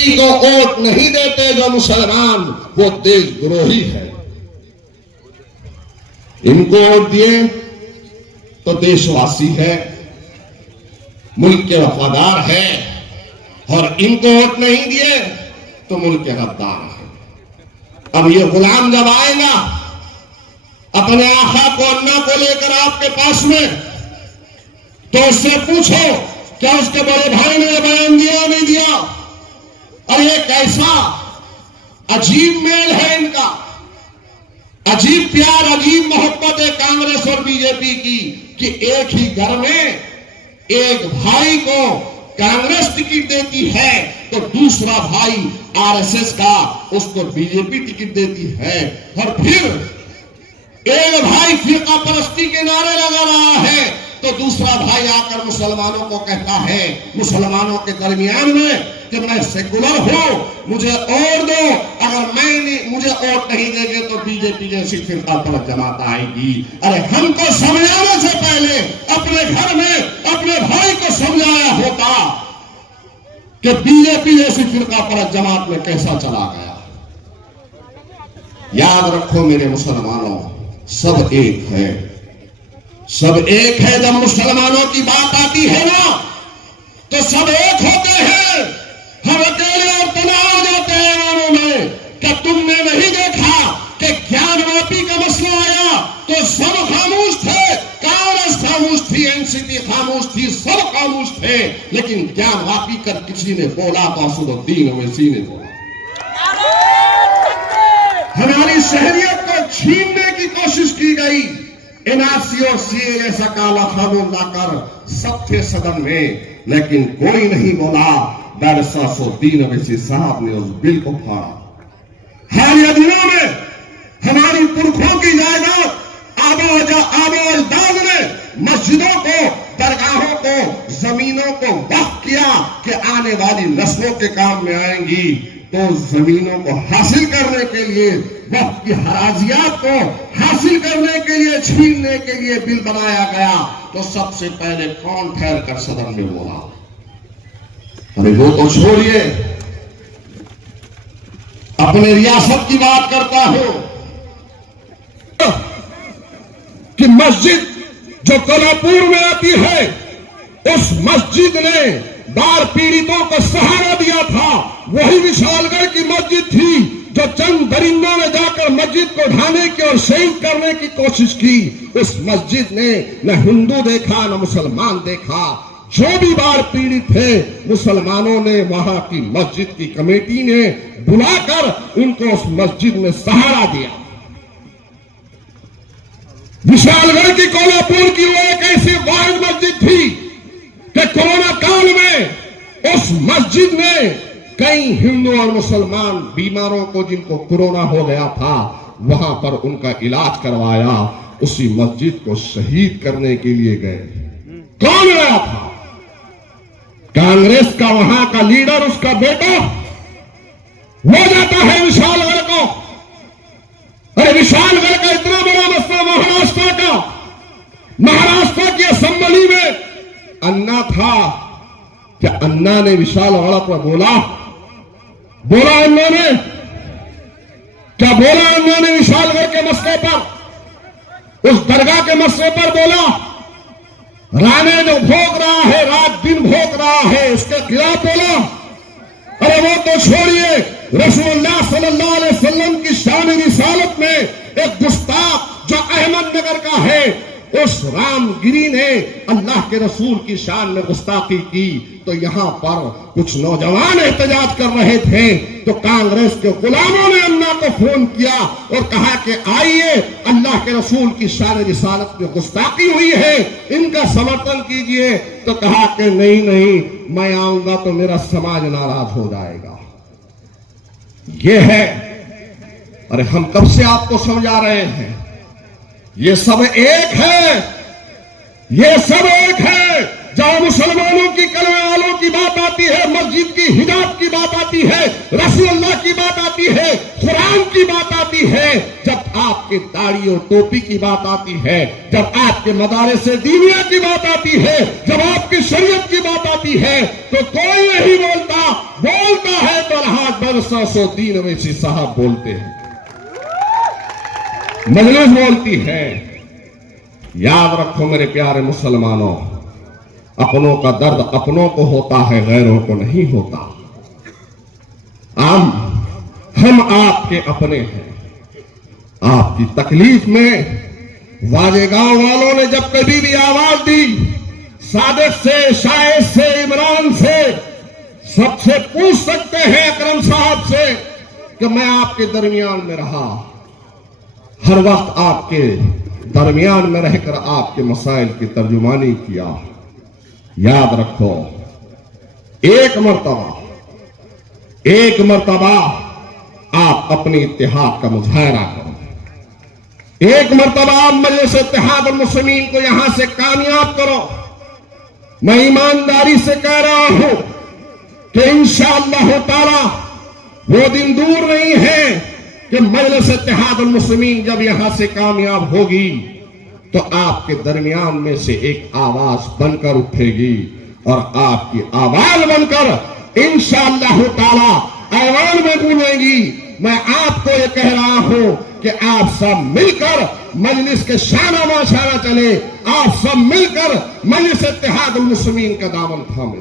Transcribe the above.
BJP को vote नहीं देते जो मुसलमान, वो देशद्रोही है। इनको वोट दिए तो देशवासी है, मुल्क के वफादार है, और इनको वोट नहीं दिए तो मुल्क के गद्दार है। अब ये गुलाम जब आएगा अपने आका को, अन्ना को लेकर आपके पास में, तो उससे पूछो क्या उसके बड़े भाई ने यह बयान दिया नहीं दिया? और ये कैसा अजीब मेल है इनका, अजीब प्यार, अजीब मोहब्बत है कांग्रेस और बीजेपी की, कि एक ही घर में एक भाई को कांग्रेस टिकट देती है तो दूसरा भाई आरएसएस का उसको बीजेपी टिकट देती है, और फिर एक भाई फिरका परस्ती के नारे लगा रहा है तो दूसरा भाई आकर मुसलमानों को कहता है, मुसलमानों के दरमियान में, कि मैं सेकुलर हूं, मुझे और दो, अगर मुझे वोट नहीं देंगे तो बीजेपी जैसी फिरका परस्त जमात आएगी। अरे हमको समझाने से पहले अपने घर में अपने भाई को समझाया होता कि बीजेपी जैसी फिरका परस्त जमात में कैसा चला गया। याद रखो मेरे मुसलमानों, सब एक है, सब एक है। जब मुसलमानों की बात आती है ना तो सब एक होते हैं, हम अकेले और तनाव जाते हैं इमामों में। क्या तुमने नहीं देखा कि ज्ञानवापी का मसला आया तो सब खामोश थे, कांग्रेस खामोश थी, एनसीपी खामोश थी, सब खामोश थे, लेकिन ज्ञानवापी कर किसी ने बोला तो असदुद्दीन ओवैसी ने बोला। हमारी शहरियत को छीनने की कोशिश की गई, एनआरसी और सीए जैसा काला कानून लाकर सब थे सदन में, लेकिन कोई नहीं बोला। बैरिस्टर असदुद्दीन ओवैसी साहब ने उस बिल को फाड़ा। हालिया दिनों में हमारी पुरखों की जायदाद आबो-अजदाद ने मस्जिदों को, दरगाहों को, जमीनों को वक्फ किया कि आने वाली नस्लों के काम में आएंगी। तो जमीनों को हासिल करने के लिए, वक्त की हराजियात को हासिल करने के लिए, छीनने के लिए बिल बनाया गया। तो सबसे पहले कौन ठहर कर सदन में बोला? अरे वो तो छोड़िए, अपने रियासत की बात करता हूं कि मस्जिद जो कोल्हापुर में आती है, उस मस्जिद ने बाढ़ पीड़ितों को सहारा दिया था। वही विशालगढ़ की मस्जिद थी जो चंद दरिंदों ने जाकर मस्जिद को ढाने की और शहीद करने की कोशिश की। उस मस्जिद ने न हिंदू देखा न मुसलमान देखा, जो भी बाढ़ पीड़ित थे मुसलमानों ने, वहां की मस्जिद की कमेटी ने बुलाकर उनको उस मस्जिद में सहारा दिया। विशालगढ़ की, कोल्हापुर की वो एक ऐसी वाहिद मस्जिद थी कि कोरोना काल में उस मस्जिद ने कई हिंदू और मुसलमान बीमारों को, जिनको कोरोना हो गया था, वहां पर उनका इलाज करवाया। उसी मस्जिद को शहीद करने के लिए गए। कौन गया था? कांग्रेस का वहां का लीडर, उसका बेटा वो जाता है विशालगढ़ को। अरे विशालगढ़ का इतना बड़ा मसला महाराष्ट्र का, महाराष्ट्र की असेंबली में अन्ना था। क्या अन्ना ने विशालगढ़ पर बोला अन्ना ने? क्या बोला अन्ना ने विशालगढ़ के मसले पर, उस दरगाह के मसले पर बोला? राणे जो भोग रहा है, रात दिन भोग रहा है, उसके खिलाफ बोला? अरे वो तो छोड़िए, रसूलुल्लाह सल्लल्लाहु अलैहि वसल्लम की शान रिसालत में एक गुस्ताख जो अहमदनगर का है, उस रामगिरी ने अल्लाह के रसूल की शान में गुस्ताखी की। तो यहां पर कुछ नौजवान एहतजाज कर रहे थे तो कांग्रेस के गुलामों ने अन्ना को फोन किया और कहा कि आइए, अल्लाह के रसूल की शान रिसालत में गुस्ताखी हुई है, इनका समर्थन कीजिए। तो कहा कि नहीं नहीं, मैं आऊंगा तो मेरा समाज नाराज हो जाएगा। ये है, अरे हम कब से आपको समझा रहे हैं, ये सब एक है, ये सब एक है। जहां मुसलमानों की, कलमे वालों की बात आती है, मस्जिद की, हिजाब की बात आती है, रसूलुल्लाह की बात आती है, कुरान की बात आती है, जब आपके दाढ़ी और टोपी की बात आती है, जब आपके मदारिस दीनिया की बात आती है, जब आपकी शरीयत की बात आती है, तो कोई नहीं बोलता है तो अलहाज बरसा सो दीन वैसी साहब बोलते हैं, मजलिस बोलती है। याद रखो मेरे प्यारे मुसलमानों, अपनों का दर्द अपनों को होता है, गैरों को नहीं होता। हम आपके अपने हैं। आपकी तकलीफ में वाजेगांव वालों ने जब कभी भी आवाज दी, सादिक से, शाहिद से, इमरान से, सबसे पूछ सकते हैं अकरम साहब से कि मैं आपके दरमियान में रहा, हर वक्त आपके दरमियान में रहकर आपके मसाइल की तर्जुमानी किया। याद रखो, एक मर्तबा आप अपने इत्तेहाद का मुजाहरा करो, एक मर्तबा आप मजलिस इत्तेहाद मुस्लिमीन को यहां से कामयाब करो। मैं ईमानदारी से कह रहा हूं कि इंशाअल्लाह ताला वो दिन दूर नहीं है कि मजलिस इत्तेहाद मुस्लिमीन जब यहां से कामयाब होगी तो आपके दरमियान में से एक आवाज बनकर उठेगी और आपकी आवाज बनकर इंशाअल्लाह ताला ऐवान में गूंजेगी। मैं आपको ये कह रहा हूं कि आप सब मिलकर मजलिस के शाना माशाना चले, आप सब मिलकर मजलिस इत्तेहाद मुस्लिमीन का दामन थामे।